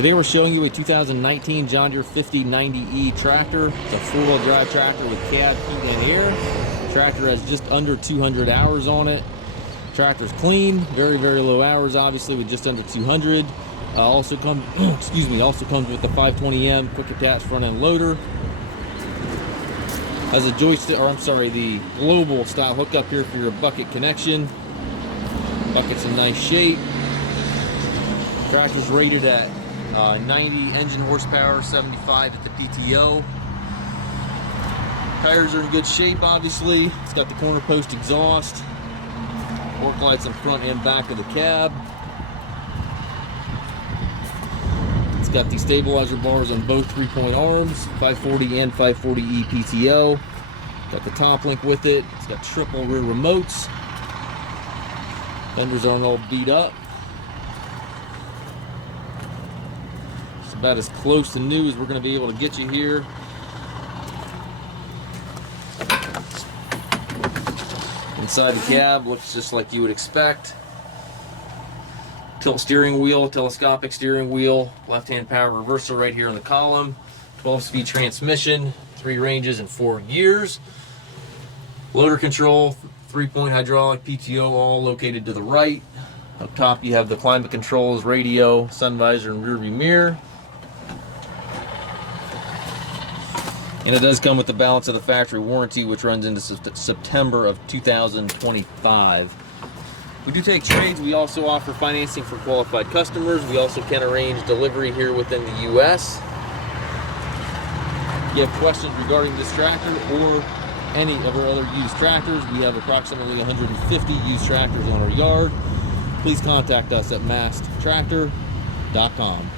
Today we're showing you a 2019 John Deere 5090E tractor. It's a four-wheel drive tractor with cab, heat, and air. Tractor has just under 200 hours on it. Tractor's clean, very low hours, obviously, with just under 200. Also comes, also comes with the 520M quick attach front end loader. Has a joystick, or I'm sorry, the global style hookup here for your bucket connection. Bucket's in nice shape. Tractor's rated at 90 engine horsepower, 75 at the PTO. Tires are in good shape, obviously. It's got the corner post exhaust. Fork lights in front and back of the cab. It's got the stabilizer bars on both 3-point arms, 540 and 540E PTO. Got the top link with it. It's got triple rear remotes. Fenders aren't all beat up. It's about as close to new as we're going to be able to get you here. Inside the cab looks just like you would expect. Tilt steering wheel, telescopic steering wheel, left-hand power reversal right here in the column, 12-speed transmission, 3 ranges and 4 gears. Loader control, 3-point hydraulic PTO, all located to the right. Up top you have the climate controls, radio, sun visor, and rear view mirror. And it does come with the balance of the factory warranty, which runs into September of 2025. We do take trades. We also offer financing for qualified customers. We also can arrange delivery here within the U.S. If you have questions regarding this tractor or any of our other used tractors, we have approximately 150 used tractors on our yard. Please contact us at masttractor.com.